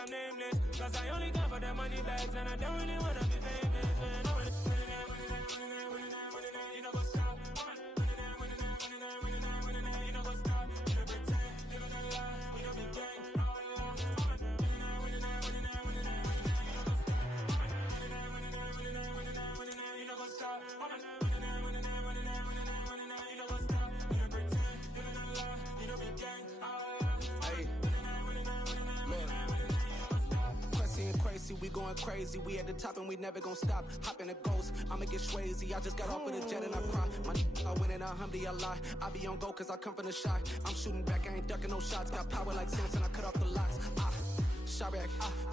I'm nameless. Cause I only come for the money bags and I don't really wanna be famous, man. I wanna you know what's up. You know what's up. You know pretend, live in a lie. You know be gang, you know what's up. We going crazy, we at the top and we never gonna stop. Hop in a ghost, I'ma get swayzy. I just got off of the jet and I cry. My I win in a Humvee, I lie. I be on go cause I come from the shot. I'm shooting back, I ain't ducking no shots. Got power like Samson, I cut off the locks. Chirac,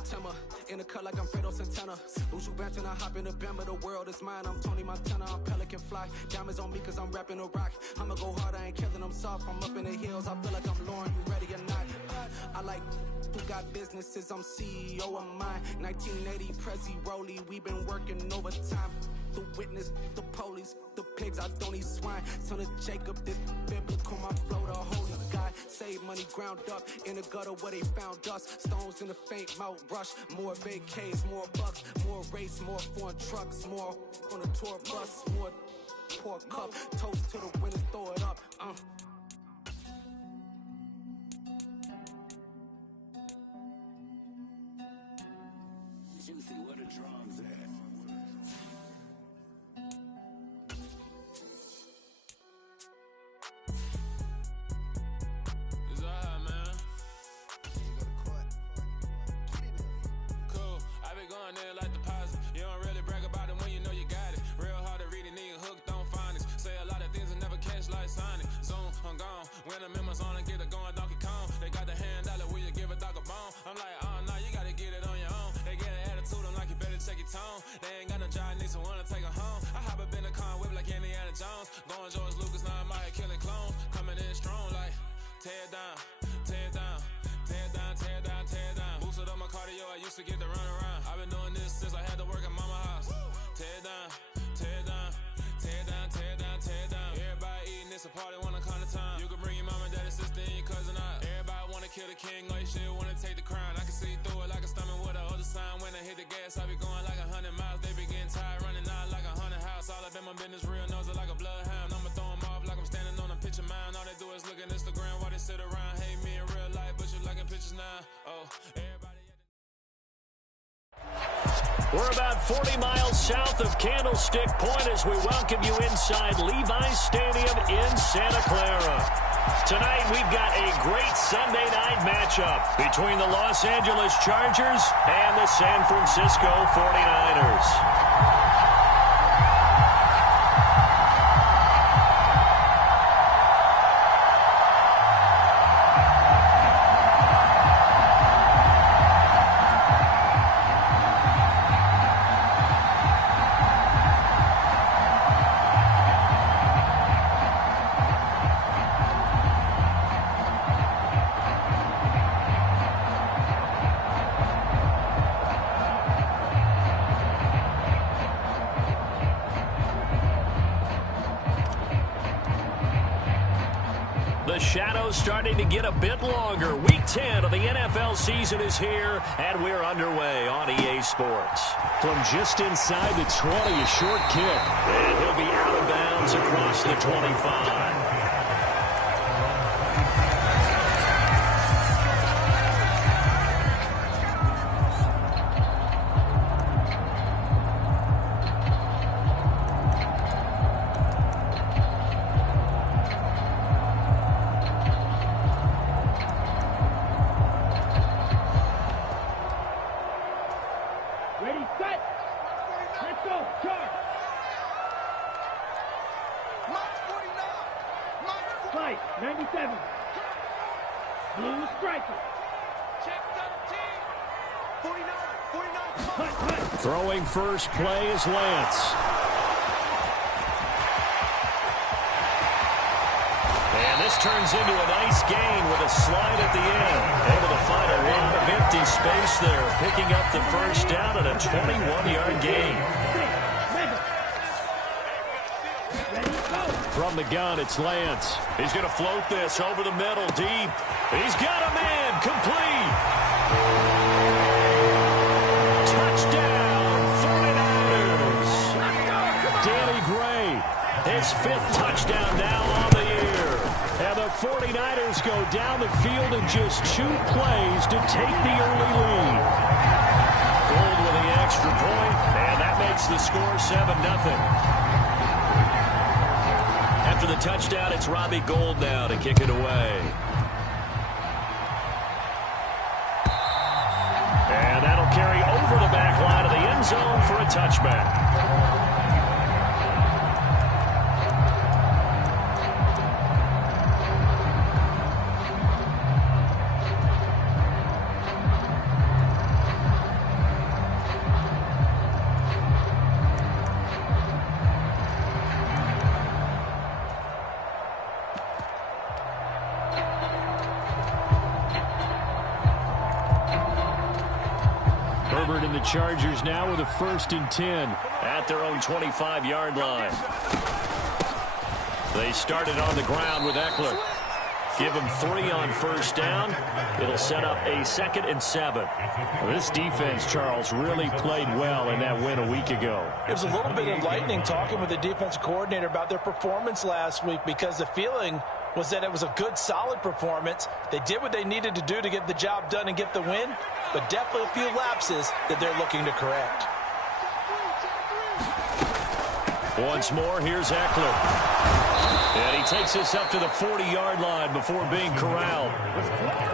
Timmer, in the cut like I'm Fredo Santana. Buju Banton, I hop in the Bama, the world is mine. I'm Tony Montana, I'm Pelican Fly. Diamonds on me cause I'm rapping a rock. I'ma go hard, I ain't killing them soft. I'm up in the hills, I feel like I'm Lauren, you ready or not? I like who got businesses, I'm CEO of mine. 1980, Prezi Rolly, we been working overtime. The witness, the police, the pigs, I don't eat swine. Son of Jacob, this biblical, my flow, the holy God. Save money ground up in the gutter where they found us. Stones in the faint mouth rush. More vacays, more bucks, more race, more foreign trucks, more on the tour bus, more pour cup. Toast to the winners, throw it up. Juicy, where the drums at? It's alright, man. Cool. I be going there like deposit. You don't really brag about it when you know you got it. Real hard to read a nigga hooked, don't find it. Say a lot of things and never catch like sign it. Zoom, I'm gone. When I'm in my zone and get it going, Donkey Kong. They got the hand dollar, will you give a dog a bone? I'm like, nah, you gotta get it on your own. They get an attitude, I'm like, you better check your tone. They ain't got no job, need someone to take her home. I hop up in the car, whip like Indiana Jones. Going George Lucas, now I'm out here killing clones. Coming in strong like, tear down, tear down, tear down, tear down, tear down. Boosted up my cardio, I used to get to run around. I've been doing this since I had to work at mama house. Tear down, tear down, tear down, tear down, tear down. Everybody eating, it's a party, one kind of time. You can bring your mama, daddy, sister, and your cousin out. Everybody wanna kill the king, or you shit wanna take the crown. I can see through it like a stomach with a other sign. When I hit the gas, I be going like 100 miles. They be getting tired, running out like 100 house. All up in my business, real nose like a bloodhound. I'ma throw them off like I'm standing on a picture mound. All they do is look at Instagram while they sit around. Hate me in real life, but you liking pictures now. Oh, everybody. We're about 40 miles south of Candlestick Point as we welcome you inside Levi's Stadium in Santa Clara. Tonight we've got a great Sunday night matchup between the Los Angeles Chargers and the San Francisco 49ers. The shadows starting to get a bit longer. Week 10 of the NFL season is here, and we're underway on EA Sports. From just inside the 20, a short kick. And he'll be out of bounds across the 25. Ready, set. Let's go. Charge. March 49. Fight. 97. Blue striker. Check 13. 49. 49. Hut, hut. Throwing first play is Lance. And this turns into a nice gain with a slide at the end. Able to find a lot of empty space there, picking up the first down and a 21-yard gain. From the gun, it's Lance. He's going to float this over the middle, deep. He's got a man, complete. Touchdown, 49ers. Danny Gray, his 5th touchdown now on the year. And the 49ers go down the field in just 2 plays to take the early lead. Gold with the extra point, and that makes the score 7-0. After the touchdown, it's Robbie Gould now to kick it away. And that'll carry over the back line of the end zone for a touchback. Herbert and the Chargers now with a 1st and 10 at their own 25-yard line. They started on the ground with Eckler. Give him 3 on 1st down. It'll set up a 2nd and 7. Well, this defense, Charles, really played well in that win a week ago. It was a little bit enlightening talking with the defensive coordinator about their performance last week, because the feeling was that it was a good, solid performance. They did what they needed to do to get the job done and get the win, but definitely a few lapses that they're looking to correct. Once more, here's Eckler. And he takes us up to the 40-yard line before being corralled.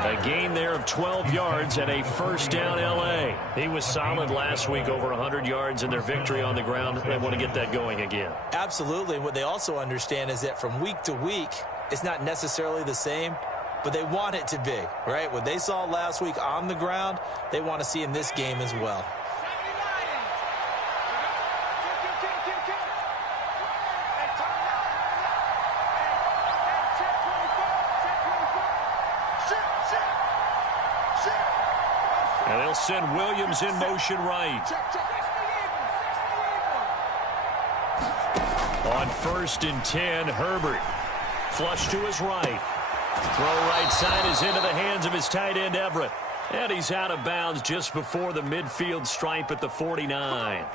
A gain there of 12 yards and a 1st down L.A. He was solid last week, over 100 yards in their victory on the ground. They want to get that going again. Absolutely. What they also understand is that from week to week, it's not necessarily the same, but they want it to be, right? What they saw last week on the ground, they want to see in this game as well. And they'll send Williams in motion right. On 1st and 10, Herbert. Flush to his right. Throw right side is into the hands of his tight end, Everett. And he's out of bounds just before the midfield stripe at the 49.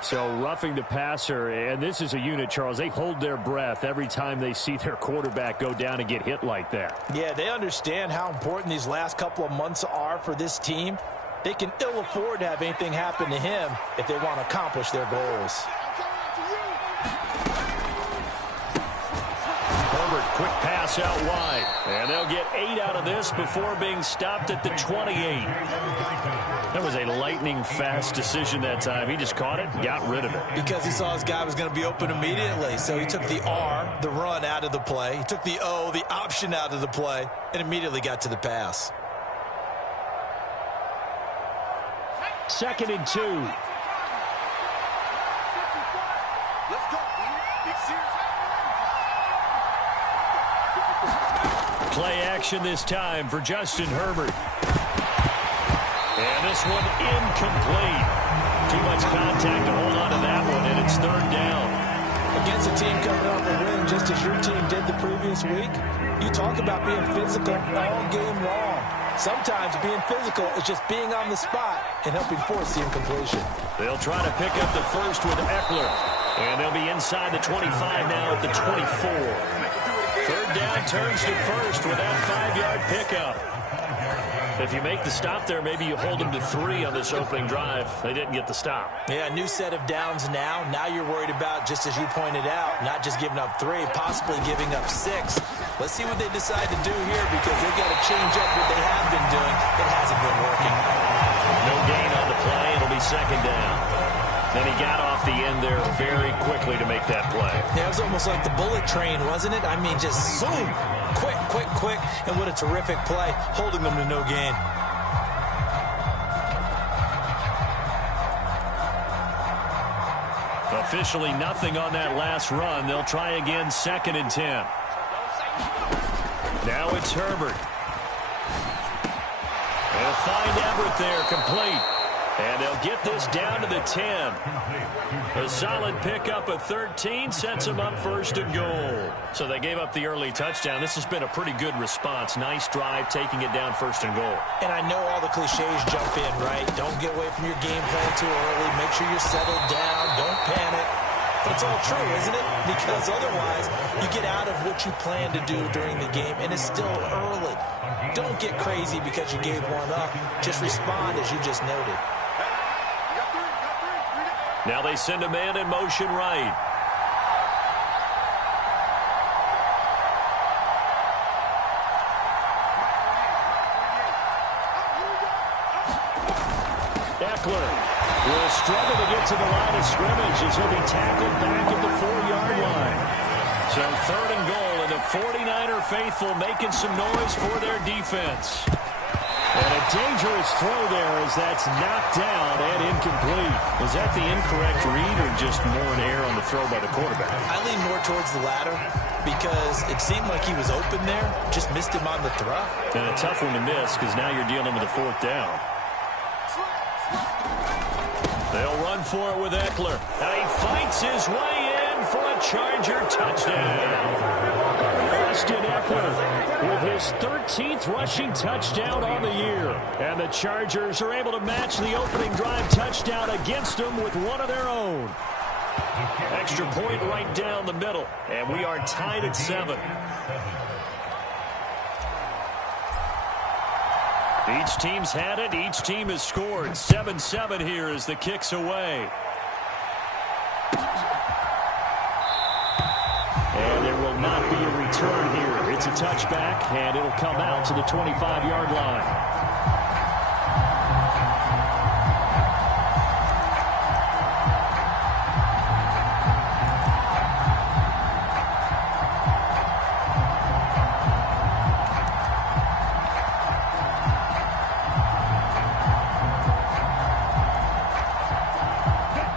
So roughing the passer, and this is a unit, Charles, they hold their breath every time they see their quarterback go down and get hit like that. Yeah, they understand how important these last couple of months are for this team. They can ill afford to have anything happen to him if they want to accomplish their goals. Herbert, quick pass out wide. And they'll get 8 out of this before being stopped at the 28. That was a lightning-fast decision that time. He just caught it and got rid of it. Because he saw his guy was going to be open immediately. So he took the R, the run, out of the play. He took the O, the option, out of the play, and immediately got to the pass. 2nd and 2. Play action this time for Justin Herbert. And this one incomplete. Too much contact to hold on to that one, and it's 3rd down. Against a team coming off a win just as your team did the previous week, you talk about being physical all game long. Sometimes being physical is just being on the spot and helping force the incompletion. They'll try to pick up the first with Eckler. And they'll be inside the 25 now at the 24. 3rd down turns to 1st with that 5-yard pickup. If you make the stop there, maybe you hold them to 3 on this opening drive. They didn't get the stop. Yeah, new set of downs now. Now you're worried about, just as you pointed out, not just giving up 3, possibly giving up 6. Let's see what they decide to do here, because they've got to change up what they have been doing. It hasn't been working. No gain on the play. It'll be 2nd down. Then he got off the end there very quickly to make that play. Yeah, it was almost like the bullet train, wasn't it? I mean, just zoom. Quick, quick, quick. And what a terrific play, holding them to no gain. Officially nothing on that last run. They'll try again, 2nd and 10. Now it's Herbert. They'll find Everett there, complete. And they'll get this down to the 10. A solid pickup of 13 sets them up first and goal. So they gave up the early touchdown. This has been a pretty good response. Nice drive, taking it down first and goal. And I know all the cliches jump in, right? Don't get away from your game plan too early. Make sure you're settled down. Don't panic. But it's all true, isn't it? Because otherwise, you get out of what you plan to do during the game, and it's still early. Don't get crazy because you gave one up. Just respond as you just noted. Now they send a man in motion right. Eckler will struggle to get to the line of scrimmage as he'll be tackled back at the 4-yard line. So 3rd and goal, and the 49er faithful making some noise for their defense. And a dangerous throw there as that's knocked down and incomplete. Was that the incorrect read or just more an error on the throw by the quarterback? I lean more towards the latter because it seemed like he was open there, just missed him on the throw. And a tough one to miss because now you're dealing with a 4th down. They'll run for it with Eckler. And he fights his way in for a Charger touchdown. Austin Eckler with his 13th rushing touchdown on the year. And the Chargers are able to match the opening drive touchdown against them with one of their own. Extra point right down the middle. And we are tied at 7. Each team's had it. Each team has scored. 7-7 here as the kick's away. And there will not be a return here. It's a touchback, and it'll come out to the 25-yard line.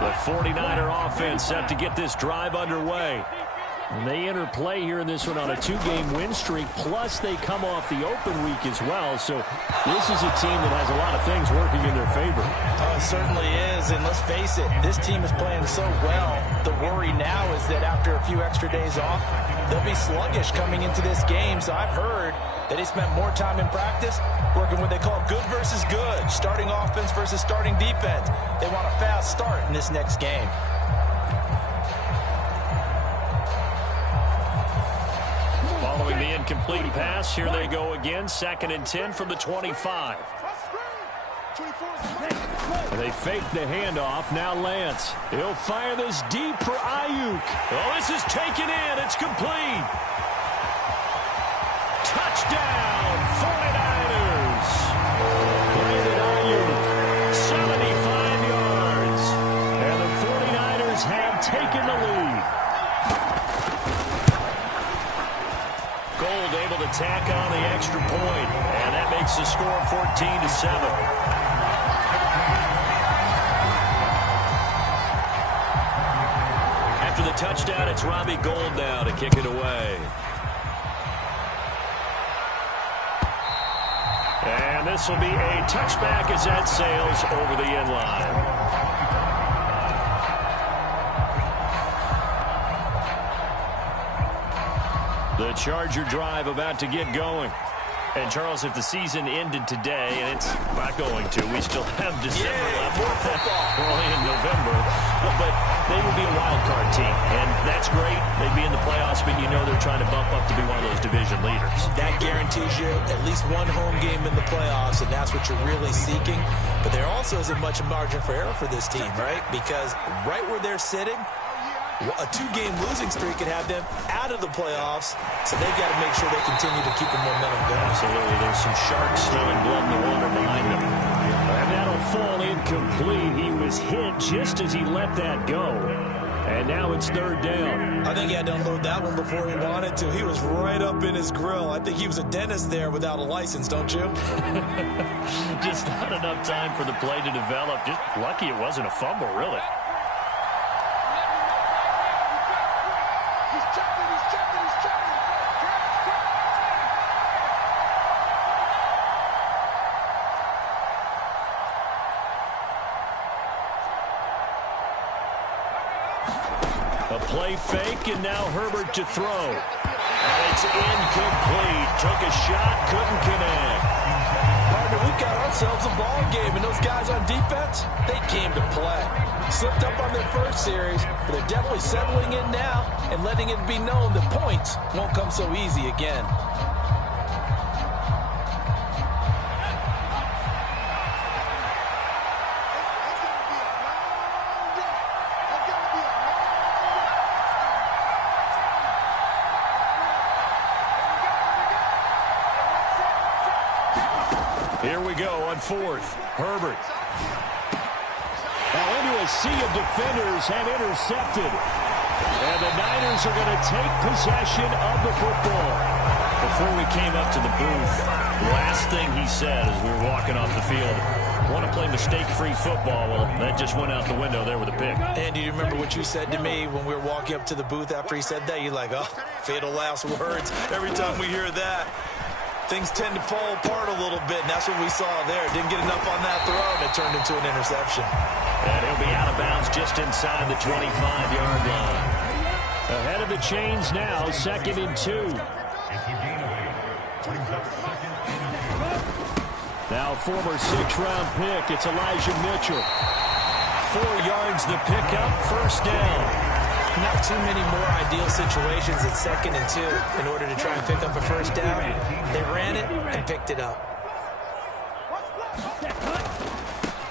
The 49er offense set to get this drive underway. And they enter play here in this one on a 2-game win streak, plus they come off the open week as well. So this is a team that has a lot of things working in their favor. Oh, it certainly is, and let's face it, this team is playing so well. The worry now is that after a few extra days off, they'll be sluggish coming into this game. So I've heard that they spent more time in practice working what they call good versus good, starting offense versus starting defense. They want a fast start in this next game. Following the incomplete pass, here they go again. 2nd and 10 from the 25. And they fake the handoff. Now Lance. He'll fire this deep for Ayuk. Oh, this is taken in. It's complete. Touchdown, 49ers. Brandon Ayuk, 75 yards. And the 49ers have taken the lead. Gold able to tack on the extra point, and that makes the score 14-7. After the touchdown, it's Robbie Gold now to kick it away. And this will be a touchback as that sails over the end line. The Charger drive about to get going. And, Charles, if the season ended today, and it's not going to, we still have December left. We're only in November. But they would be a wild card team, and that's great. They'd be in the playoffs, but you know they're trying to bump up to be one of those division leaders. That guarantees you at least one home game in the playoffs, and that's what you're really seeking. But there also isn't much margin for error for this team, right? Because right where they're sitting, a 2-game losing streak could have them out of the playoffs, so they've got to make sure they continue to keep the momentum going. Absolutely. There's some sharks smelling blood in the water behind them. And that'll fall incomplete. He was hit just as he let that go. And now it's 3rd down. I think he had to unload that one before he wanted to. He was right up in his grill. I think he was a dentist there without a license, don't you? Just not enough time for the play to develop. Just lucky it wasn't a fumble, really. A play fake, and now Herbert to throw. And it's incomplete. Took a shot, couldn't connect. Partner, we've got ourselves a ball game, and those guys on defense, they came to play. Slipped up on their first series, but they're definitely settling in now and letting it be known that points won't come so easy again. Here we go on fourth. Herbert. Now into a sea of defenders and intercepted. And the Niners are going to take possession of the football. Before we came up to the booth, last thing he said as we were walking off the field, want to play mistake-free football. Well, that just went out the window there with a pick. And do you remember what you said to me when we were walking up to the booth after he said that? You're like, oh, fatal last words. Every time we hear that, things tend to fall apart a little bit, and that's what we saw there. Didn't get enough on that throw, and it turned into an interception. And he'll be out of bounds just inside the 25-yard line. Ahead of the chains now, 2nd and 2. Now former 6th-round pick, it's Elijah Mitchell. 4 yards the pickup, first down. Not too many more ideal situations at 2nd and 2 in order to try and pick up a first down. They ran it and picked it up.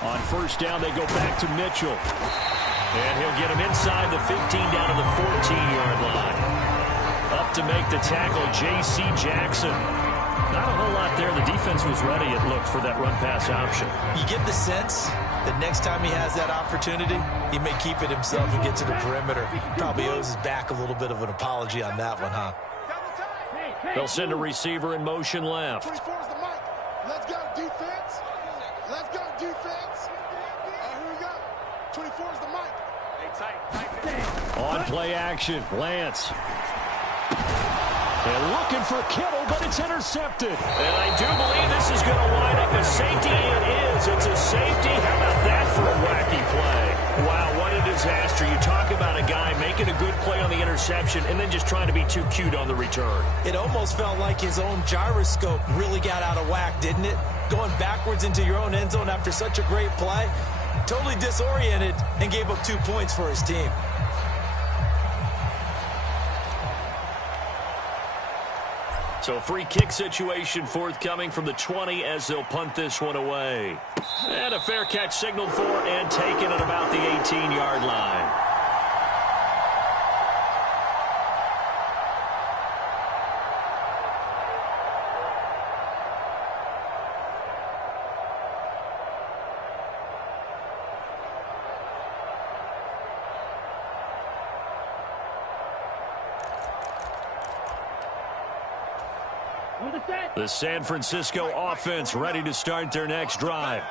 On first down, they go back to Mitchell. And he'll get him inside the 15 down to the 14-yard line. Up to make the tackle, J.C. Jackson. Not a whole lot there. The defense was ready, it looked, for that run-pass option. You get the sense that next time he has that opportunity, he may keep it himself and get to the perimeter. Probably owes his back a little bit of an apology on that one, huh? They'll send a receiver in motion left. 24 is the mic. Let's go, defense. Let's go, defense. Here we go. 24 is the mic. On play action, Lance. They're looking for Kittle, but it's intercepted. And I do believe this is going to wind up a safety. It is. It's a safety. How about that for a wacky play? Wow, what a disaster. You talk about a guy making a good play on the interception and then just trying to be too cute on the return. It almost felt like his own gyroscope really got out of whack, didn't it? Going backwards into your own end zone after such a great play. Totally disoriented and gave up 2 points for his team. So free kick situation forthcoming from the 20 as they'll punt this one away. And a fair catch signaled for and taken at about the 18-yard line. The San Francisco offense ready to start their next drive.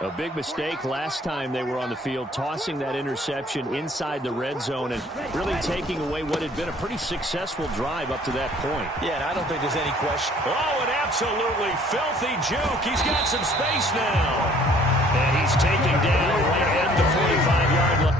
A big mistake last time they were on the field, tossing that interception inside the red zone and really taking away what had been a pretty successful drive up to that point. Yeah, and I don't think there's any question. Oh, an absolutely filthy juke. He's got some space now. And he's taken down right at the 45-yard line.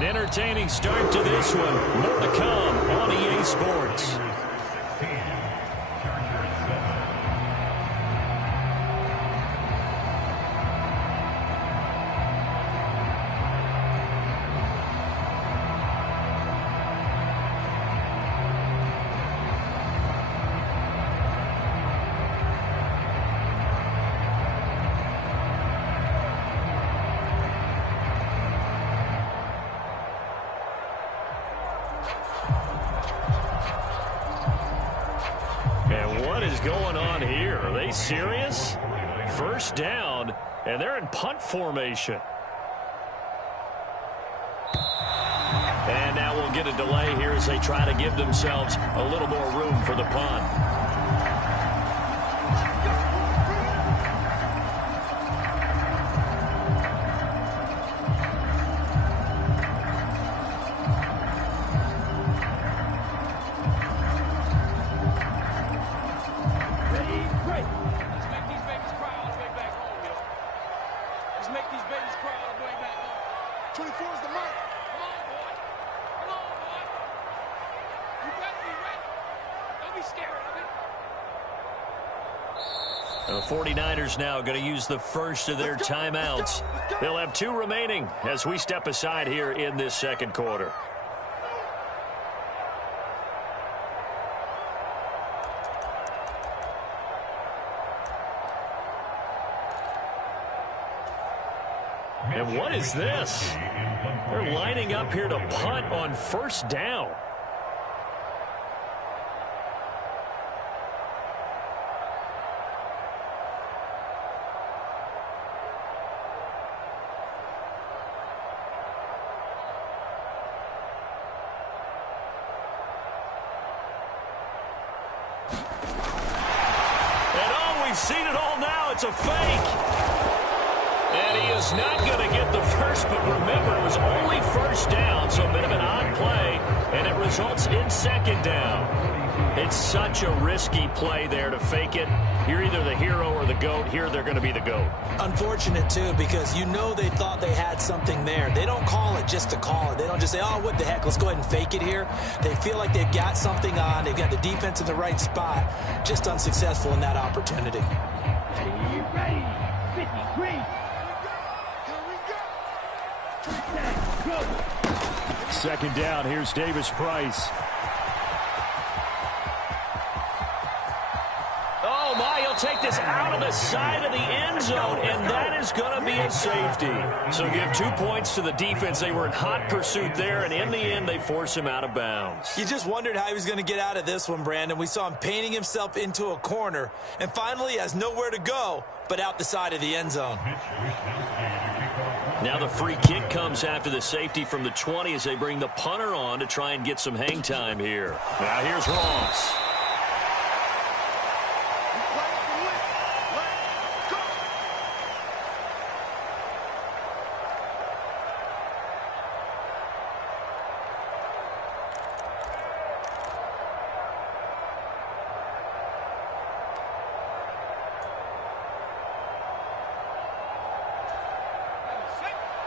An entertaining start to this one. More to come on EA Sports. And what is going on here? Are they serious? First down, and they're in punt formation. And now we'll get a delay here as they try to give themselves a little more room for the punt. The 49ers now going to use the first of their timeouts. They'll have 2 remaining as we step aside here in this second quarter. And what is this? They're lining up here to punt on first down. We've seen it all now. It's a fake. And he is not going to get the first, but remember, it was only first down, so a bit of an odd play, and it results in second down. It's such a risky play there to fake it. You're either the hero or the GOAT. Here, they're going to be the GOAT. Unfortunate, too, because you know they thought they had something there. They don't call it just to call it. They don't just say, oh, what the heck, let's go ahead and fake it here. They feel like they've got something on. They've got the defense in the right spot. Just unsuccessful in that opportunity. Ready, 53. Here we go. Go. Second down, here's Davis Price. Oh, my, he'll take this out of the side of the end zone, and that is going to be a safety. So give 2 points to the defense. They were in hot pursuit there, and in the end, they force him out of bounds. You just wondered how he was going to get out of this one, Brandon. We saw him painting himself into a corner, and finally has nowhere to go but out the side of the end zone. Now the free kick comes after the safety from the 20 as they bring the punter on to try and get some hang time here. Now here's Ross.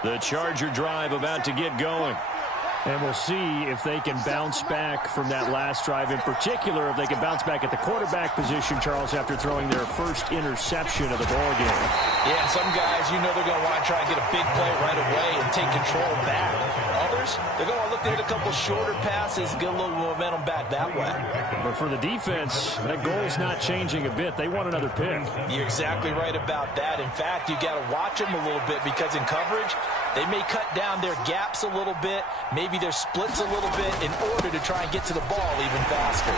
The Charger drive about to get going. And we'll see if they can bounce back from that last drive. In particular, if they can bounce back at the quarterback position, Charles, after throwing their first interception of the ballgame. Yeah, some guys, you know they're going to want to try and get a big play right away and take control back. Others, they're going to look to hit a couple shorter passes, get a little momentum back that way. But for the defense, that goal's not changing a bit. They want another pick. You're exactly right about that. In fact, you got to watch them a little bit because in coverage, they may cut down their gaps a little bit, maybe their splits a little bit in order to try and get to the ball even faster.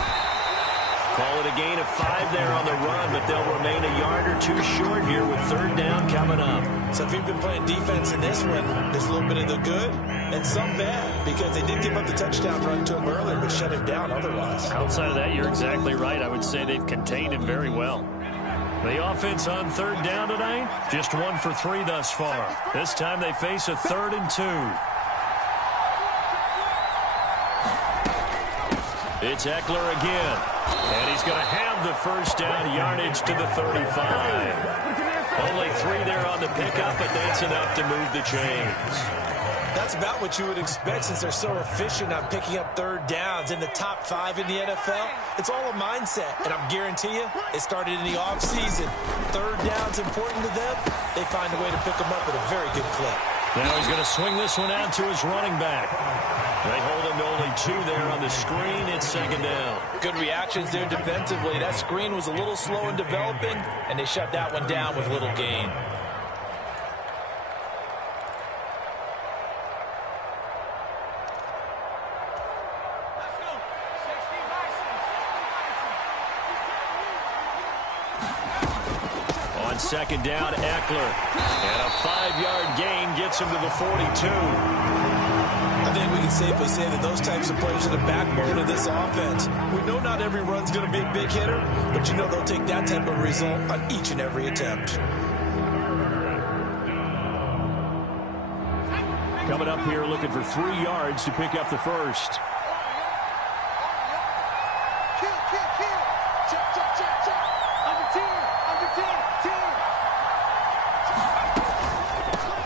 Call it a gain of 5 there on the run, but they'll remain a yard or 2 short here with third down coming up. So if you've been playing defense in this one, there's a little bit of the good and some bad because they did give up the touchdown run to him earlier but shut him down otherwise. Outside of that, you're exactly right. I would say they've contained him very well. The offense on third down tonight, just 1 for 3 thus far. This time they face a 3rd and 2. It's Eckler again. And he's going to have the first down, yardage to the 35. Only 3 there on the pickup, but that's enough to move the chains. That's about what you would expect since they're so efficient on picking up third downs in the top 5 in the NFL. It's all a mindset, and I guarantee you, it started in the offseason. Third down's important to them. They find a way to pick them up at a very good clip. Now he's going to swing this one out to his running back. They hold him to only 2 there on the screen. It's second down. Good reactions there defensively. That screen was a little slow in developing, and they shut that one down with little gain. On second down, Eckler. And a 5-yard gain gets him to the 42. I think we can safely say that those types of plays are the backbone of this offense. We know not every run's going to be a big hitter, but you know they'll take that type of result on each and every attempt. Coming up here looking for 3 yards to pick up the first.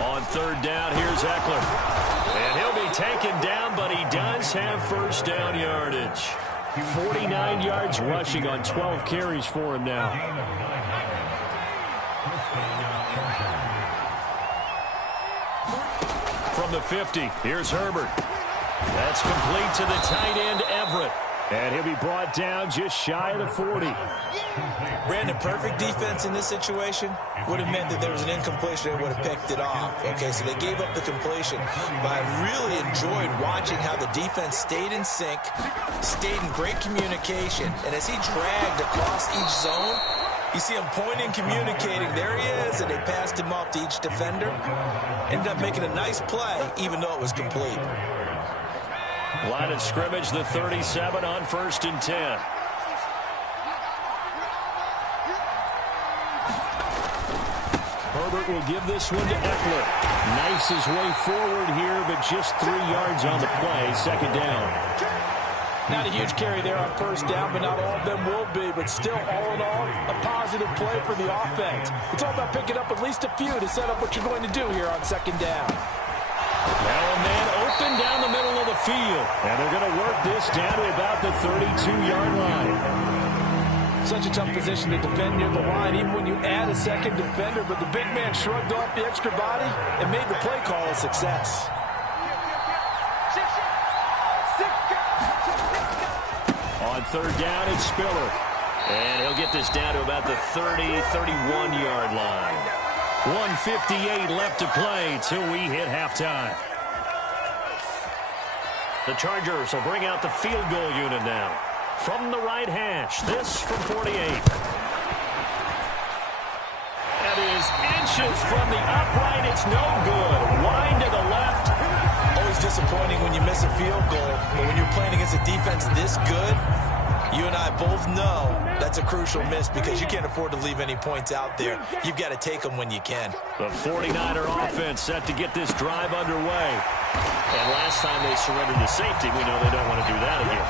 On third down, here's Eckler. And he'll be taken down, but he does have first down yardage. 49 yards rushing on 12 carries for him now. From the 50, here's Herbert. That's complete to the tight end, Everett. And he'll be brought down just shy of the 40. Brandon, perfect defense in this situation would have meant that there was an incompletion and would have picked it off. Okay, so they gave up the completion. But I really enjoyed watching how the defense stayed in sync, stayed in great communication. And as he dragged across each zone, you see him pointing, communicating. There he is, and they passed him off to each defender. Ended up making a nice play, even though it was complete. Line of scrimmage, the 37 on 1st and 10. Herbert will give this one to Eckler. Knifes his way forward here, but just 3 yards on the play. Second down. Not a huge carry there on first down, but not all of them will be. But still, all in all, a positive play for the offense. It's all about picking up at least a few to set up what you're going to do here on second down. Now a man open down the middle of the field. And they're going to work this down to about the 32-yard line. Such a tough position to defend near the line, even when you add a second defender. But the big man shrugged off the extra body and made the play call a success. On third down, it's Spiller. And he'll get this down to about the 30, 31-yard line. 1:58 left to play till we hit halftime. The Chargers will bring out the field goal unit now. From the right hash, this from 48. That is inches from the upright. It's no good. Wide to the left. Always disappointing when you miss a field goal, but when you're playing against a defense this good, you and I both know that's a crucial miss because you can't afford to leave any points out there. You've got to take them when you can. The 49er offense set to get this drive underway. And last time they surrendered to safety, we know they don't want to do that again.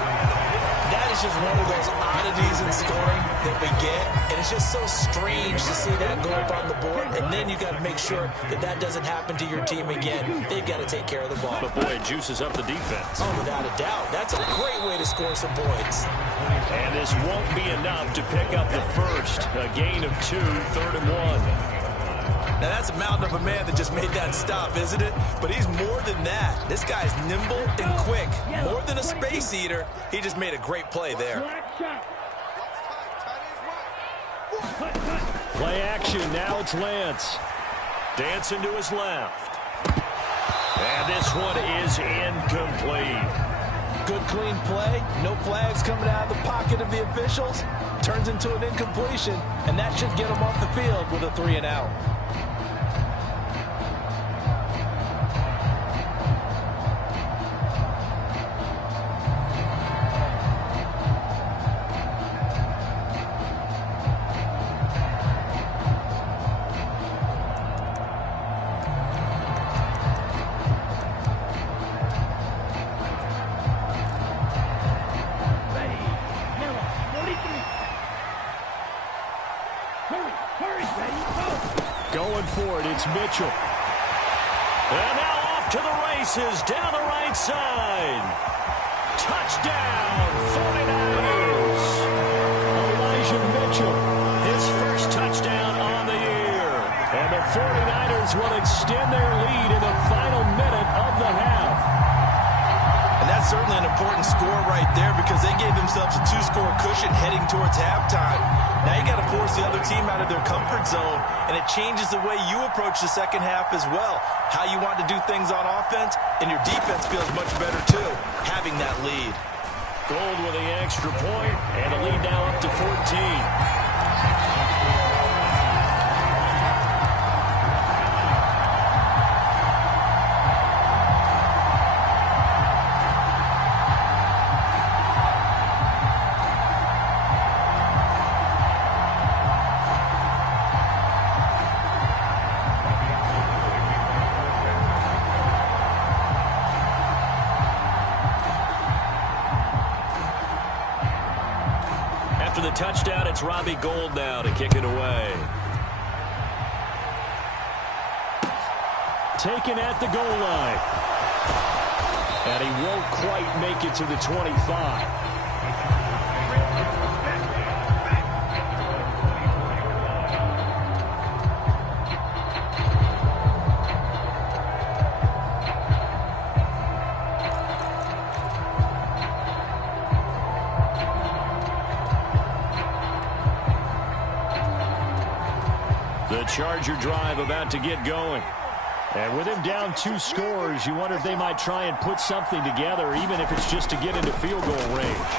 That is just one of those oddities in scoring that we get. And it's just so strange to see that go up on the board. And then you got to make sure that that doesn't happen to your team again. They've got to take care of the ball. But boy, it juices up the defense. Oh, without a doubt. That's a great way to score some points. And this won't be enough to pick up the first. A gain of 2, 3rd and 1. Now, that's a mountain of a man that just made that stop, isn't it? But he's more than that. This guy's nimble and quick. More than a space eater. He just made a great play there. Play action. Now it's Lance. Dancing to his left. And this one is incomplete. Good, clean play. No flags coming out of the pocket of the officials. Turns into an incompletion, and that should get him off the field with a 3-and-out. Hurry, ready, go! for it. It's Mitchell. And now off to the races down the right side. Touchdown, 49ers. Elijah Mitchell, his first touchdown on the year. And the 49ers will extend their lead in the final minute of the half. And that's certainly an important score right there because they gave themselves a 2-score cushion heading towards halftime. Now you got to force the other team out of their comfort zone, and it changes the way you approach the second half as well. How you want to do things on offense, and your defense feels much better too, having that lead. Gold with the extra point, and the lead now up to 14. After the touchdown, it's Robbie Gould now to kick it away. Taken at the goal line. And he won't quite make it to the 25. The Charger drive about to get going. And with him down 2 scores, you wonder if they might try and put something together, even if it's just to get into field goal range.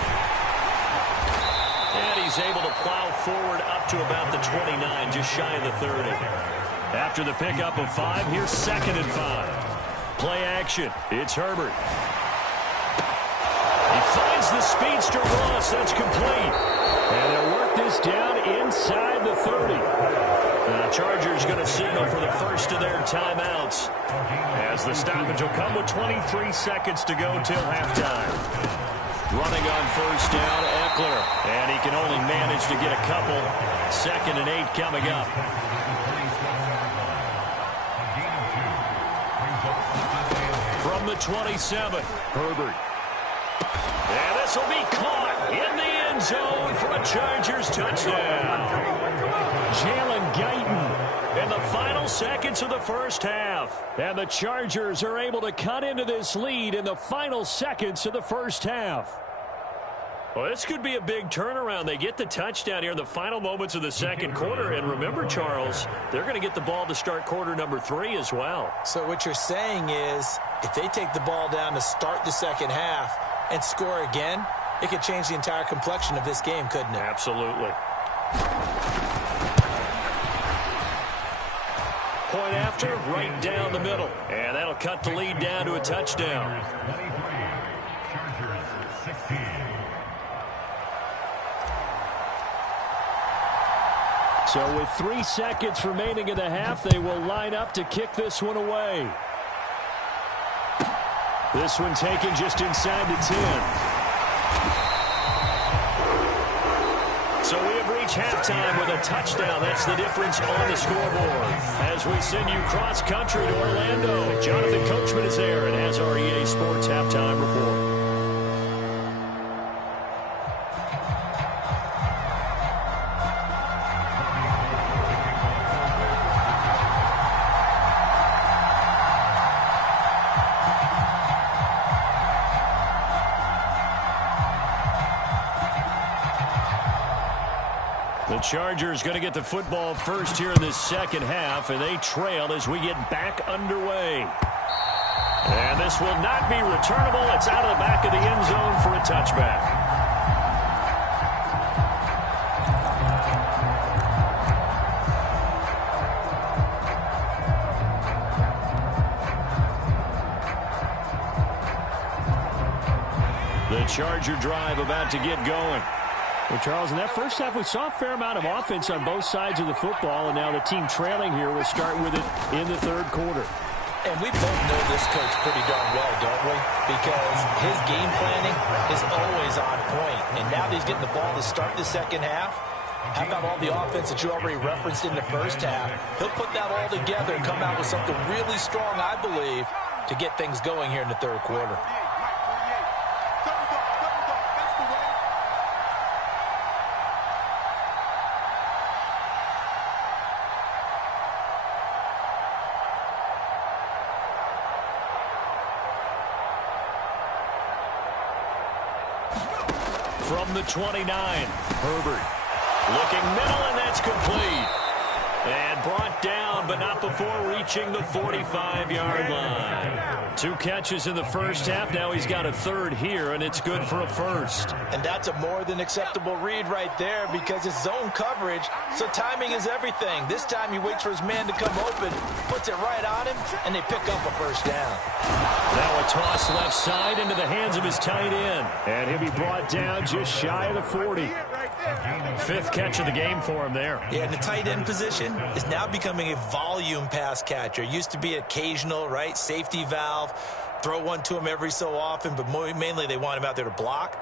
And he's able to plow forward up to about the 29, just shy of the 30. After the pickup of 5, here's 2nd and 5. Play action. It's Herbert. He finds the speedster Ross. That's complete. And they'll work this down inside the 30. The Chargers going to signal for the first of their timeouts as the stoppage will come with 23 seconds to go till halftime. Running on first down, Eckler, and he can only manage to get a couple. 2nd and 8 coming up. From the 27, Herbert. And this will be caught in the end zone for a Chargers touchdown. Jalen Guyton in the final seconds of the first half. And the Chargers are able to cut into this lead in the final seconds of the first half. Well, this could be a big turnaround. They get the touchdown here in the final moments of the second quarter. And remember, Charles, they're going to get the ball to start quarter number 3 as well. So what you're saying is if they take the ball down to start the second half and score again, it could change the entire complexion of this game, couldn't it? Absolutely. Point after, right down the middle. And that'll cut the lead down to a touchdown. So with 3 seconds remaining in the half, they will line up to kick this one away. This one taken just inside the 10. So we have reached halftime with a touchdown. That's the difference on the scoreboard. As we send you cross-country to Orlando, Jonathan Coachman is there and has our EA Sports Halftime Report. The Chargers going to get the football first here in this second half, and they trail as we get back underway. And this will not be returnable. It's out of the back of the end zone for a touchback. The Charger drive about to get going. Well, Charles, in that first half, we saw a fair amount of offense on both sides of the football, and now the team trailing here will start with it in the third quarter. And we both know this coach pretty darn well, don't we? Because his game planning is always on point. And now that he's getting the ball to start the second half, How about all the offense that you already referenced in the first half? He'll put that all together and come out with something really strong, I believe, to get things going here in the third quarter. From the 29, Herbert looking middle, and that's complete. And brought down, but not before reaching the 45-yard line. 2 catches in the first half. Now he's got a third here, and it's good for a first. And that's a more than acceptable read right there because it's zone coverage, so timing is everything. This time he waits for his man to come open, puts it right on him, and they pick up a first down. Now a toss left side into the hands of his tight end. And he'll be brought down just shy of the 40. 5th catch of the game for him there. Yeah, and the tight end position is now becoming a volume pass catcher. Used to be occasional, right, safety valve, throw one to him every so often, but mainly they want him out there to block.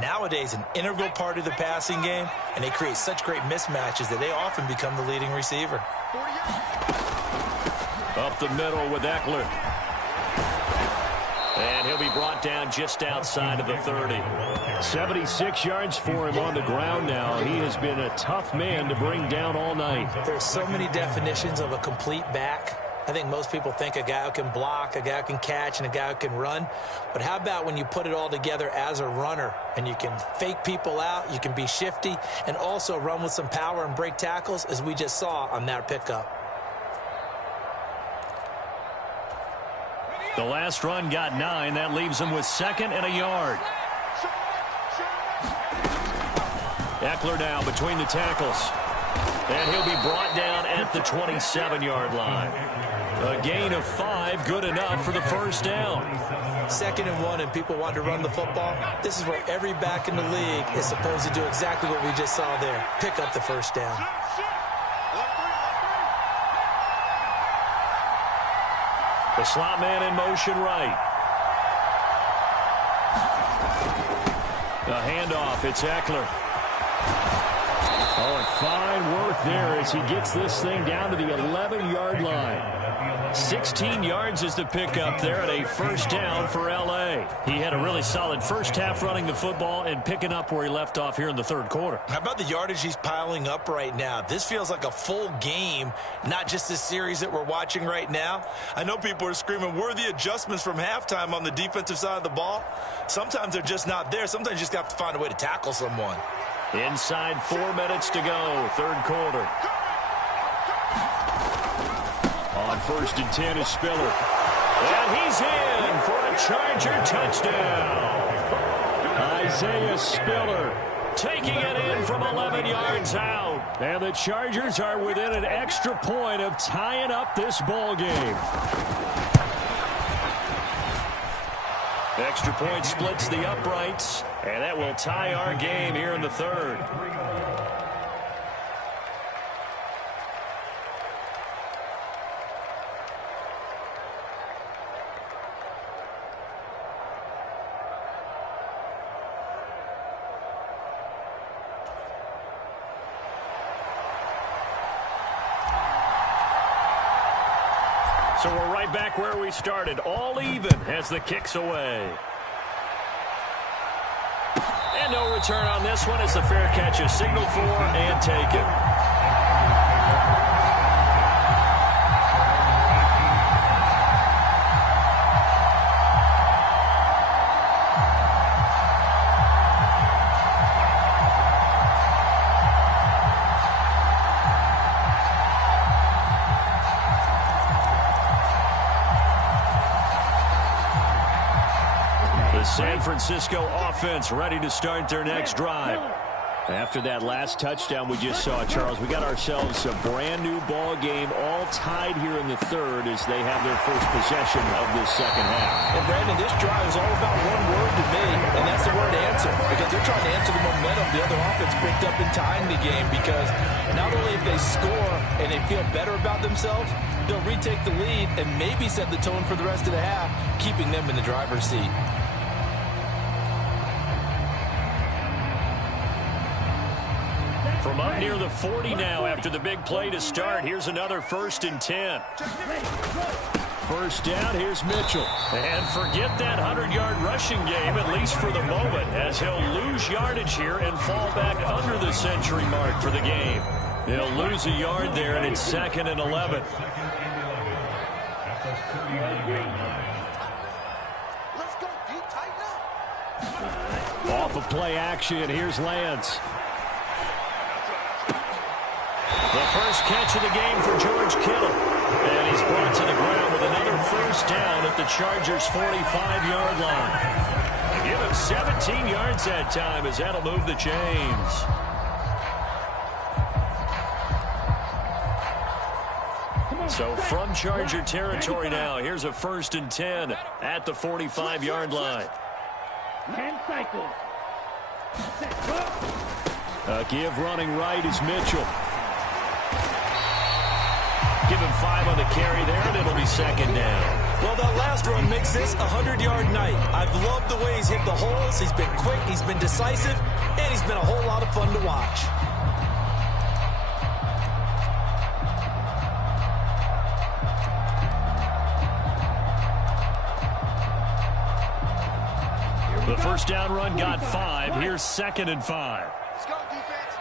Nowadays, an integral part of the passing game, and they create such great mismatches that they often become the leading receiver. Up the middle with Eckler. And he'll be brought down just outside of the 30. 76 yards for him on the ground now. He has been a tough man to bring down all night. There's so many definitions of a complete back. I think most people think a guy who can block, a guy who can catch, and a guy who can run. But how about when you put it all together as a runner and you can fake people out, you can be shifty, and also run with some power and break tackles, as we just saw on that pickup. The last run got 9. That leaves him with 2nd and a yard. Eckler now between the tackles. And he'll be brought down at the 27-yard line. A gain of 5, good enough for the first down. 2nd and 1, and people want to run the football. This is where every back in the league is supposed to do exactly what we just saw there. Pick up the first down. The slot man in motion right. A handoff. It's Eckler. Oh, and fine work there as he gets this thing down to the 11-yard line. 16 yards is the pickup there at a first down for L.A. He had a really solid first half running the football and picking up where he left off here in the third quarter. How about the yardage he's piling up right now? This feels like a full game, not just this series that we're watching right now. I know people are screaming, where are the adjustments from halftime on the defensive side of the ball? Sometimes they're just not there. Sometimes you just have to find a way to tackle someone. Inside 4 minutes to go, third quarter. On 1st and 10 is Spiller. And he's in for a Charger touchdown. Isaiah Spiller taking it in from 11 yards out. And the Chargers are within an extra point of tying up this ball game. Extra point splits the uprights, and that will tie our game here in the third. So we're right back where we started, all even as the kick's away. And no return on this one as the fair catch is signaled for and taken. San Francisco offense ready to start their next drive. After that last touchdown we just saw, Charles, we got ourselves a brand new ball game, all tied here in the third as they have their first possession of this second half. And Brandon, this drive is all about one word to me, and that's the word answer, because they're trying to answer the momentum the other offense picked up in tying the game, because not only if they score and they feel better about themselves, they'll retake the lead and maybe set the tone for the rest of the half, keeping them in the driver's seat. From up near the 40 now after the big play to start. Here's another 1st and 10. First down, here's Mitchell. And forget that 100-yard rushing game, at least for the moment, as he'll lose yardage here and fall back under the century mark for the game. He'll lose a yard there, and it's 2nd and 11. Let's go, deep, tighten up. Off of play action, here's Lance. The first catch of the game for George Kittle. And he's brought to the ground with another 1st down at the Chargers' 45-yard line. Give him 17 yards that time as that'll move the chains. So from Charger territory now, here's a 1st and 10 at the 45-yard line. 10 cycles. A give running right is Mitchell. Give him 5 on the carry there, and it'll be 2nd down. Well, that last run makes this a 100-yard night. I've loved the way he's hit the holes. He's been quick, he's been decisive, and he's been a whole lot of fun to watch. The 1st down run got 5. Here's 2nd and 5. Let's go, defense.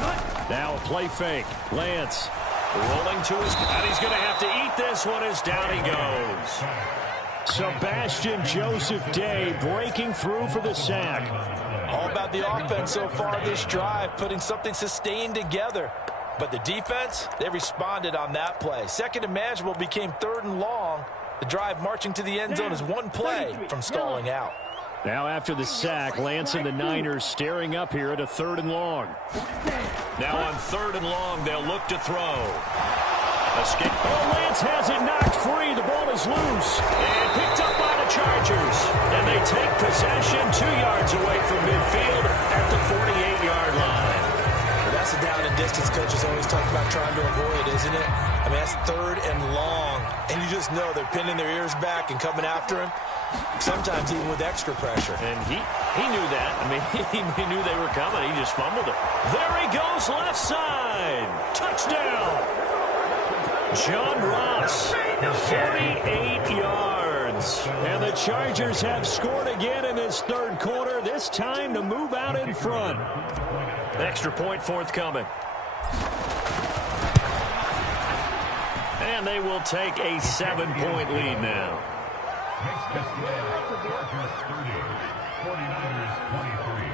Out. Now a play fake. Lance. Rolling to his, and he's going to have to eat this one as down he goes. Sebastian Joseph Day breaking through for the sack. All about the offense so far this drive, putting something sustained together. But the defense, they responded on that play. 2nd and manageable became 3rd and long. The drive marching to the end zone is one play from stalling out. Now after the sack, Lance and the Niners staring up here at a 3rd and long. Now on 3rd and long, they'll look to throw. Escape. Oh, Lance has it knocked free. The ball is loose. And picked up by the Chargers. And they take possession 2 yards away from midfield at the 48-yard line. Well, that's the down and distance coaches always talk about trying to avoid, isn't it? I mean, that's 3rd and long. And you just know they're pinning their ears back and coming after him. Sometimes even with extra pressure. And he knew that. I mean, he knew they were coming. He just fumbled it. There he goes, left side. Touchdown. John Ross, 48 yards. And the Chargers have scored again in this 3rd quarter, this time to move out in front. Extra point forthcoming. And they will take a 7-point lead now. Next Chargers 30, 49ers 23.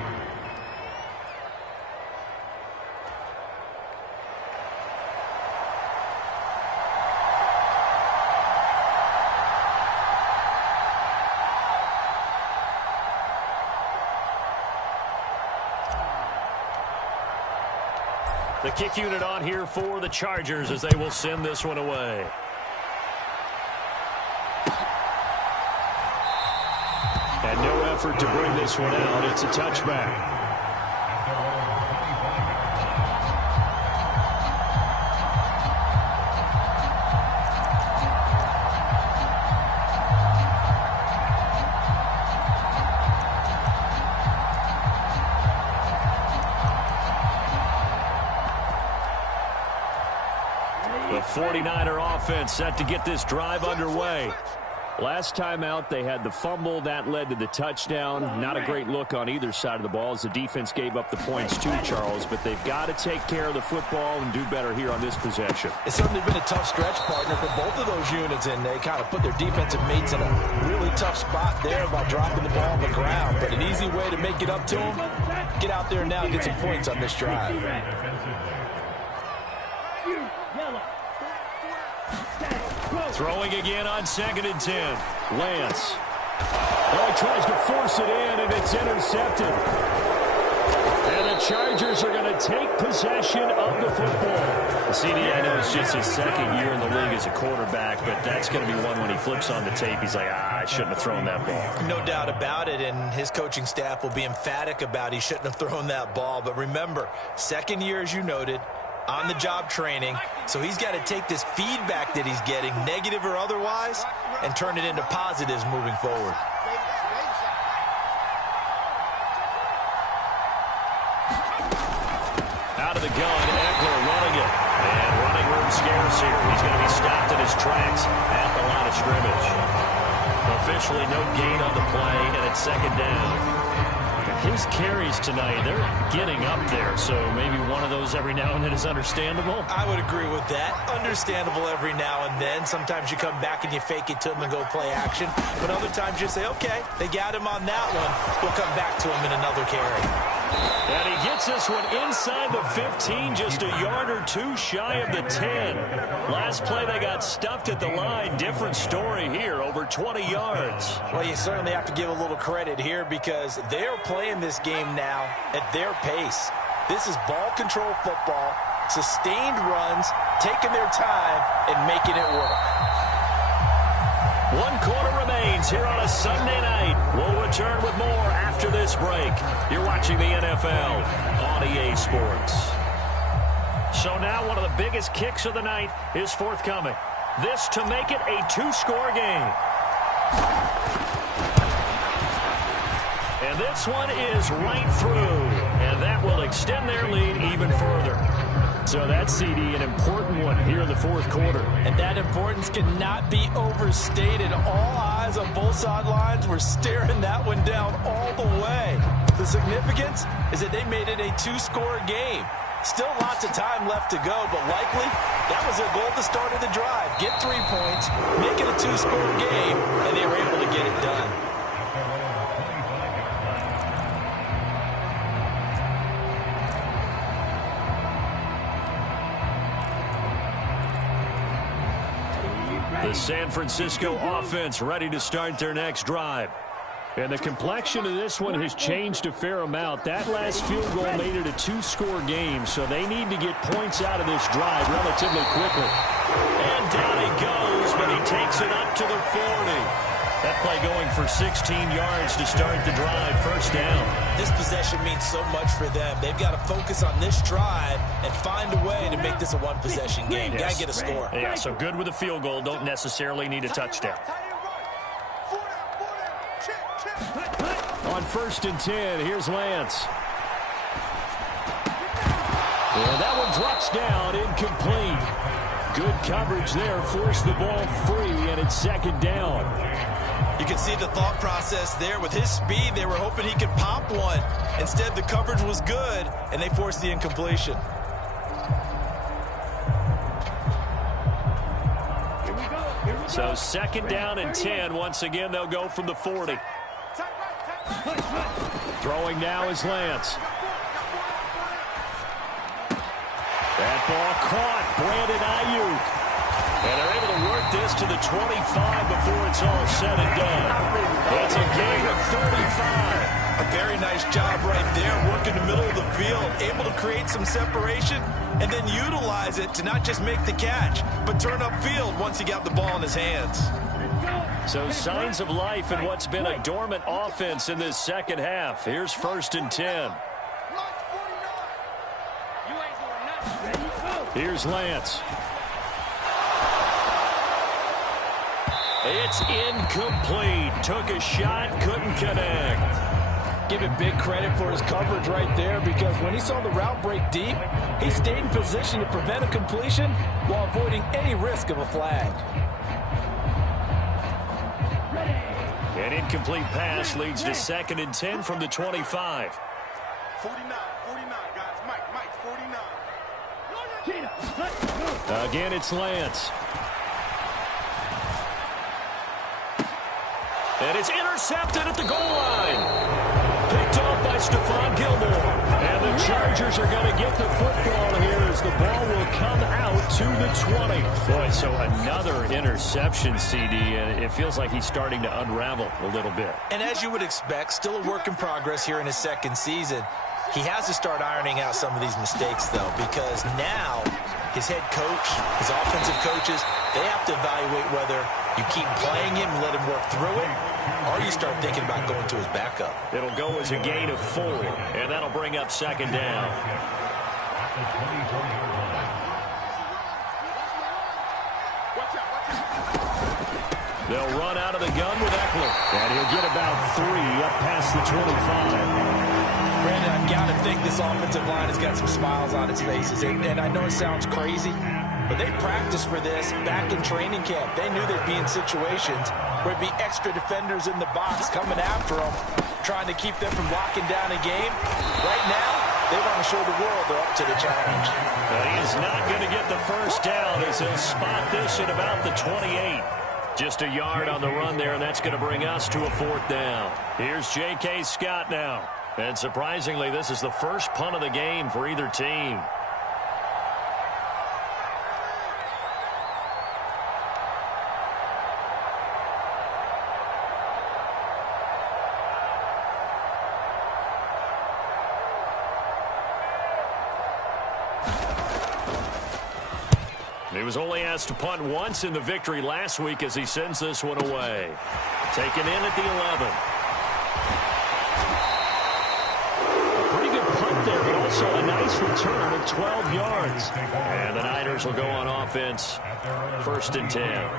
The kick unit on here for the Chargers as they will send this one away. And no effort to bring this one out. It's a touchback. The 49er offense set to get this drive underway. Last time out, they had the fumble. That led to the touchdown. Not a great look on either side of the ball as the defense gave up the points too, Charles. But they've got to take care of the football and do better here on this possession. It's certainly been a tough stretch, partner, for both of those units, and they kind of put their defensive mates in a really tough spot there by dropping the ball on the ground. But an easy way to make it up to them, get out there now and get some points on this drive. Throwing again on 2nd and 10. Lance. Oh, he tries to force it in, and it's intercepted. And the Chargers are going to take possession of the football. CD, I know it's just his 2nd year in the league as a quarterback, but that's going to be one when he flips on the tape. He's like, I shouldn't have thrown that ball. No doubt about it, and his coaching staff will be emphatic about he shouldn't have thrown that ball. But remember, 2nd year, as you noted, on-the-job training, so he's got to take this feedback that he's getting, negative or otherwise, and turn it into positives moving forward. the gun. Eckler running it. And running room scarce here. He's going to be stopped in his tracks at the line of scrimmage. Officially no gain on the play, and it's second down. His carries tonight, they're getting up there, so maybe one of those every now and then is understandable. I would agree with that. Understandable every now and then. Sometimes you come back and you fake it to him and go play action. But other times you say, okay, they got him on that one. We'll come back to him in another carry. And he gets this one inside the 15, just a yard or two shy of the 10. Last play they got stuffed at the line. Different story here, over 20 yards. Well, you certainly have to give a little credit here because they're playing this game now at their pace. This is ball control football, sustained runs, taking their time and making it work. 1 quarter remains here on a Sunday night. We'll return with more after this break. You're watching the NFL on EA Sports. So now one of the biggest kicks of the night is forthcoming. This to make it a 2-score game. And this one is right through. And that will extend their lead even further. So that's, CD, an important one here in the fourth quarter. And that importance cannot be overstated. All eyes on both sidelines were staring that one down all the way. The significance is that they made it a 2-score game. Still lots of time left to go, but likely that was their goal at the start of the drive. Get 3 points, make it a 2-score game, and they were able to get it done. The San Francisco offense ready to start their next drive. And the complexion of this one has changed a fair amount. That last field goal made it a 2-score game, so they need to get points out of this drive relatively quickly. And down he goes, but he takes it up to the 40. That play going for 16 yards to start the drive, first down. This possession means so much for them. They've got to focus on this drive and find a way to make this a one-possession game. Yes. Got to get a score. Yeah, so good with a field goal. Don't necessarily need a touchdown. On 1st and 10, here's Lance. And that one drops down, incomplete. Good coverage there, forced the ball free, and it's second down. You can see the thought process there. With his speed, they were hoping he could pop one. Instead, the coverage was good, and they forced the incompletion. So second down and 10. Once again, they'll go from the 40. Throwing now is Lance. That ball caught. Brandon Ayuk. And they're able to work this to the 25 before it's all said and done. It's a gain of 35. A very nice job right there, working the middle of the field, able to create some separation and then utilize it to not just make the catch, but turn upfield once he got the ball in his hands. So signs of life in what's been a dormant offense in this second half. Here's 1st and 10. Here's Lance. It's incomplete. Took a shot, couldn't connect. Give him big credit for his coverage right there because when he saw the route break deep, he stayed in position to prevent a completion while avoiding any risk of a flag. An incomplete pass leads to 2nd and 10 from the 25. 49, guys. Mike, 49. Again, it's Lance. And it's intercepted at the goal line. Picked off by Stephon Gilmore. And the Chargers are going to get the football here as the ball will come out to the 20. Boy, so another interception, CD, and it feels like he's starting to unravel a little bit. And as you would expect, still a work in progress here in his second season. He has to start ironing out some of these mistakes, though, because now his head coach, his offensive coaches, they have to evaluate whether you keep playing him and let him work through it, or you start thinking about going to his backup. It'll go as a gain of 4, and that'll bring up 2nd down. They'll run out of the gun with Eckler. And he'll get about 3 up past the 25. Brandon, I've got to think this offensive line has got some smiles on its faces. And I know it sounds crazy, but they practiced for this back in training camp. They knew they'd be in situations where it'd be extra defenders in the box coming after them, trying to keep them from locking down a game. Right now, they want to show the world they're up to the challenge. But he is not going to get the first down as he'll spot this at about the 28. Just a yard on the run there, and that's going to bring us to a 4th down. Here's J.K. Scott now. And surprisingly, this is the first punt of the game for either team. He was only asked to punt once in the victory last week as he sends this one away. Taken in at the 11. A pretty good punt there, but also a nice return of 12 yards. And the Niners will go on offense, 1st and 10.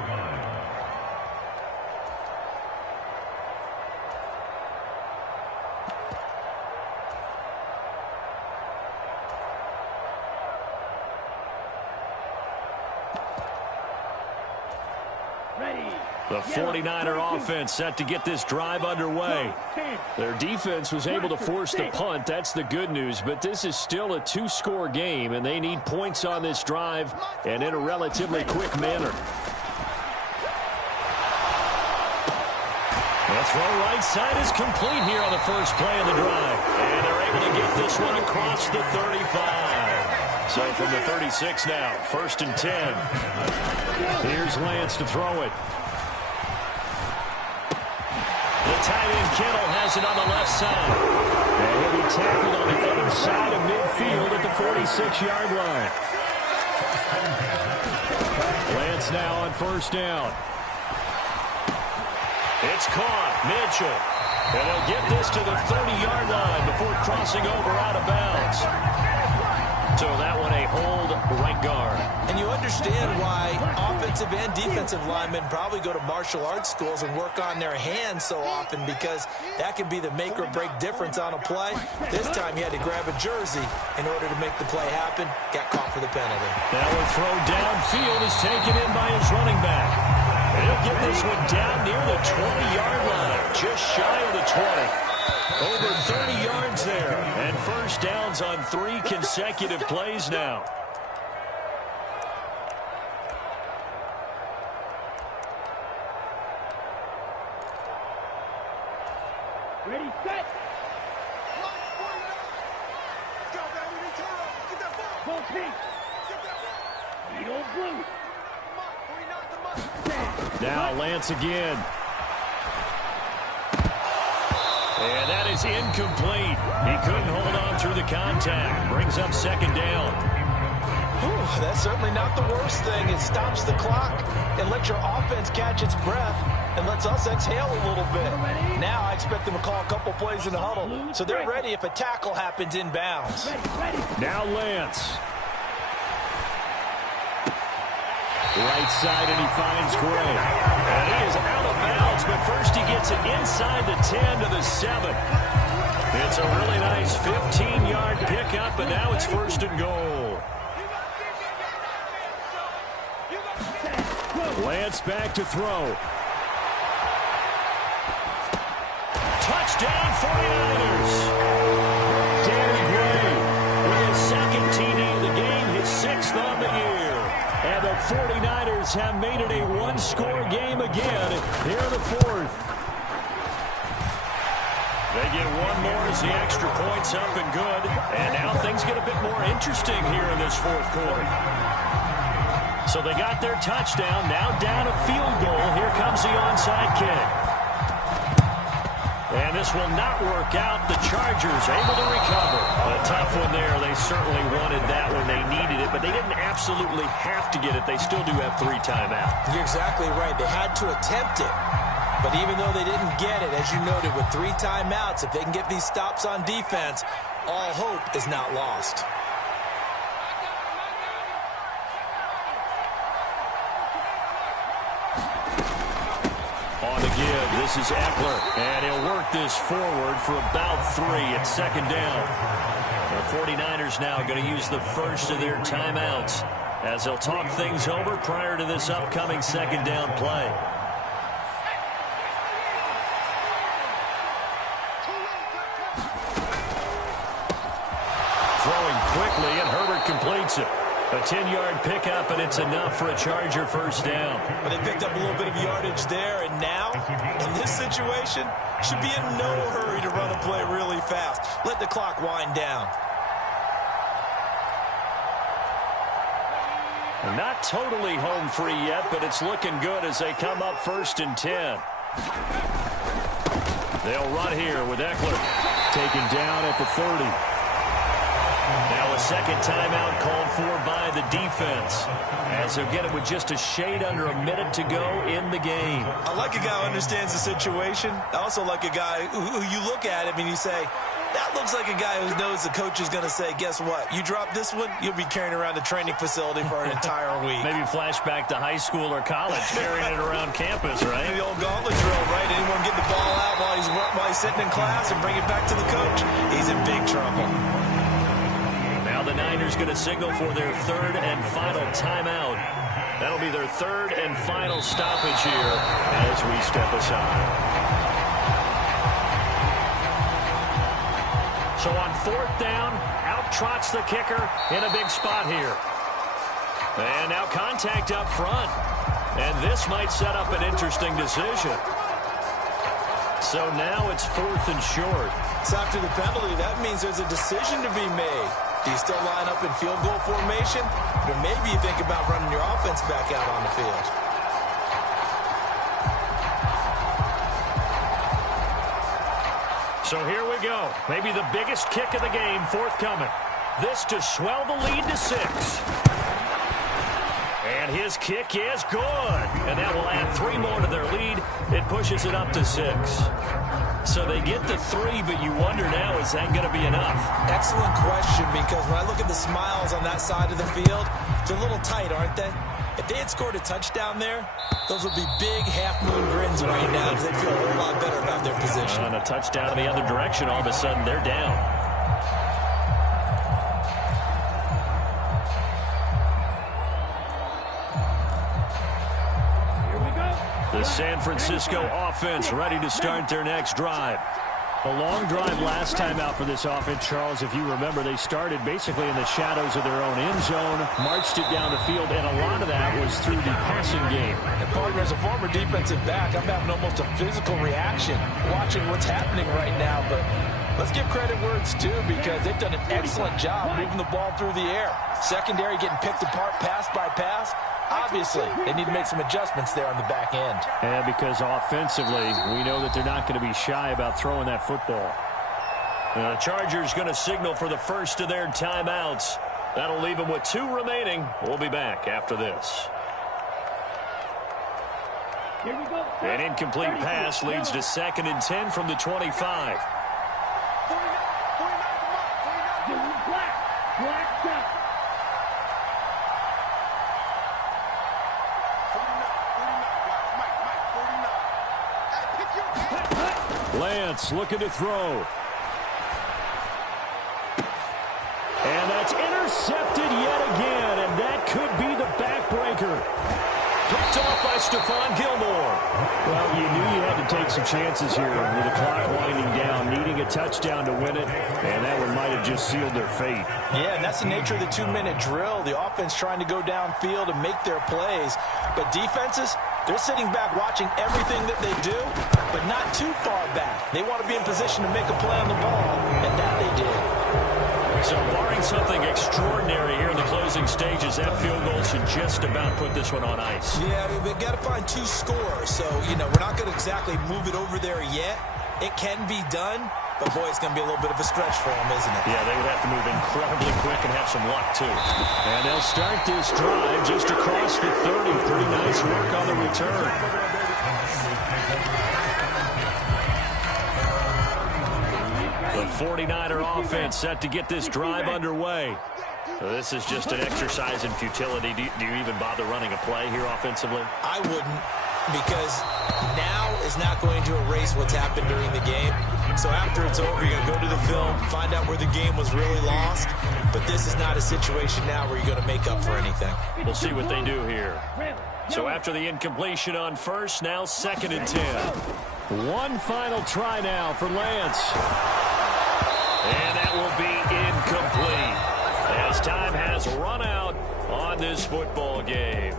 The 49er offense set to get this drive underway. Their defense was able to force the punt. That's the good news. But this is still a 2-score game, and they need points on this drive and in a relatively quick manner. The throw right side is complete here on the first play of the drive. And they're able to get this one across the 35. So from the 36 now, 1st and 10. Here's Lance to throw it. The tight end Kittle has it on the left side. And he'll be tackled on the other side of midfield at the 46-yard line. Lance now on 1st down. It's caught. Mitchell. And they'll get this to the 30-yard line before crossing over out of bounds. So that one a hold right guard. And you understand why offensive and defensive linemen probably go to martial arts schools and work on their hands so often, because that can be the make or break difference on a play. This time he had to grab a jersey in order to make the play happen. Got caught for the penalty. Now a throw downfield is taken in by his running back. And he'll get this one down near the 20-yard line, just shy of the 20. Over 30 yards there, and 1st downs on 3 consecutive plays now. Ready, set. Full pink. Needle blue. Now Lance again. And that is incomplete. He couldn't hold on through the contact. Brings up 2nd down. Whew, that's certainly not the worst thing. It stops the clock and lets your offense catch its breath and lets us exhale a little bit. Now I expect them to call a couple plays in the huddle, so they're ready if a tackle happens inbounds. Now Lance. Right side, and he finds Gray. And he is out of bounds, but first he gets it inside the 10 to the 7. It's a really nice 15-yard pickup, and now it's 1st and goal. Lance back to throw. Touchdown, 49ers. Danny Gray with his 2nd TD of the game, his 6th on the year. And the 49ers have made it a 1-score game again here in the 4th. They get one more as the extra point's up and good. And now things get a bit more interesting here in this 4th quarter. So they got their touchdown, now down a field goal. Here comes the onside kick. And this will not work out. The Chargers able to recover. A tough one there. They certainly wanted that when they needed it, but they didn't absolutely have to get it. They still do have 3 timeouts. You're exactly right. They had to attempt it. But even though they didn't get it, as you noted, with 3 timeouts, if they can get these stops on defense, all hope is not lost. On the give. This is Eckler, and he'll work this forward for about 3 at second down. The 49ers now going to use the first of their timeouts as they'll talk things over prior to this upcoming second down play. Throwing quickly, and Herbert completes it. A 10-yard pickup, and it's enough for a Charger first down. Well, they picked up a little bit of yardage there, and now, in this situation, should be in no hurry to run a play really fast. Let the clock wind down. Not totally home free yet, but it's looking good as they come up 1st and 10. They'll run here with Eckler. Taken down at the 30. Now a second timeout called for by the defense as they'll get it with just a shade under a minute to go in the game. I like a guy who understands the situation. I also like a guy who you look at him and you say, that looks like a guy who knows the coach is going to say, guess what? You drop this one, you'll be carrying around the training facility for an entire week. Maybe flashback to high school or college, carrying it around campus, right? The old gauntlet drill, right? Anyone get the ball out while he's sitting in class and bring it back to the coach? He's in big trouble. Now the Niners going to signal for their 3rd and final timeout. That'll be their 3rd and final stoppage here as we step aside. So on 4th down, out trots the kicker in a big spot here. And now contact up front. And this might set up an interesting decision. So now it's 4th and short. So after the penalty, that means there's a decision to be made. Do you still line up in field goal formation? Or maybe you think about running your offense back out on the field. So here we go. Maybe the biggest kick of the game forthcoming. This to swell the lead to 6. And his kick is good. And that will add 3 more to their lead. It pushes it up to 6. So they get to 3, but you wonder now, is that going to be enough? Excellent question, because when I look at the smiles on that side of the field, they're a little tight, aren't they? If they had scored a touchdown there, those would be big half-moon grins right now because they'd feel a whole lot better about their position. And a touchdown in the other direction, all of a sudden they're down. The San Francisco offense ready to start their next drive. A long drive last time out for this offense, Charles. If you remember, they started basically in the shadows of their own end zone, marched it down the field, and a lot of that was through the passing game. And partner, as a former defensive back, I'm having almost a physical reaction watching what's happening right now. But let's give credit where it's due, because they've done an excellent job moving the ball through the air. Secondary getting picked apart pass by pass. Obviously, they need to make some adjustments there on the back end. And because offensively, we know that they're not going to be shy about throwing that football. The Chargers going to signal for the first of their timeouts. That'll leave them with 2 remaining. We'll be back after this. Here we go. An incomplete pass leads to 2nd and 10 from the 25. Black shot. Lance looking to throw. And that's intercepted yet again, and that could be the backbreaker. Picked off by Stephon Gilmore. Well, you knew you had to take some chances here with the clock winding down, needing a touchdown to win it, and that one might have just sealed their fate. Yeah, and that's the nature of the 2-minute drill. The offense trying to go downfield and make their plays. But defenses, they're sitting back watching everything that they do, but not too far back. They want to be in position to make a play on the ball, and that they did. So barring something extraordinary here in the closing stages, that field goal should just about put this one on ice. Yeah, we've got to find 2 scores. So, we're not going to exactly move it over there yet. It can be done, but, boy, it's going to be a little bit of a stretch for them, isn't it? Yeah, they would have to move incredibly quick and have some luck, too. And they'll start this drive just across the 30. Pretty nice work on the return. The 49er offense set to get this drive underway. So this is just an exercise in futility. Do you even bother running a play here offensively? I wouldn't. because now is not going to erase what's happened during the game. So after it's over, you're going to go to the film, find out where the game was really lost. But this is not a situation now where you're going to make up for anything. We'll see what they do here. So after the incompletion on first, now 2nd and 10. One final try now for Lance. And that will be incomplete as time has run out on this football game.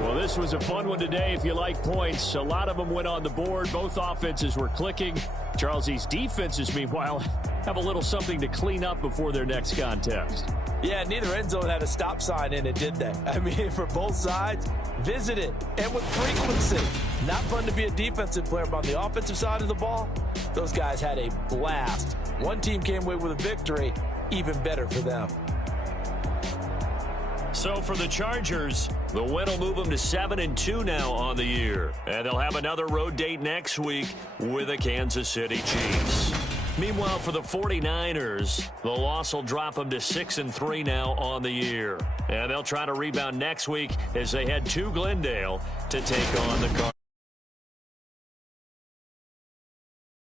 Well, this was a fun one today if you like points. A lot of them went on the board. Both offenses were clicking. Charles, these defenses, meanwhile, have a little something to clean up before their next contest. Yeah, neither end zone had a stop sign in it, did they? I mean, for both sides, visit it, and with frequency. Not fun to be a defensive player, but on the offensive side of the ball, those guys had a blast. One team came away with a victory, even better for them. So for the Chargers, the win will move them to 7-2 now on the year. And they'll have another road date next week with the Kansas City Chiefs. Meanwhile, for the 49ers, the loss will drop them to 6-3 now on the year. And they'll try to rebound next week as they head to Glendale to take on the Cardinals.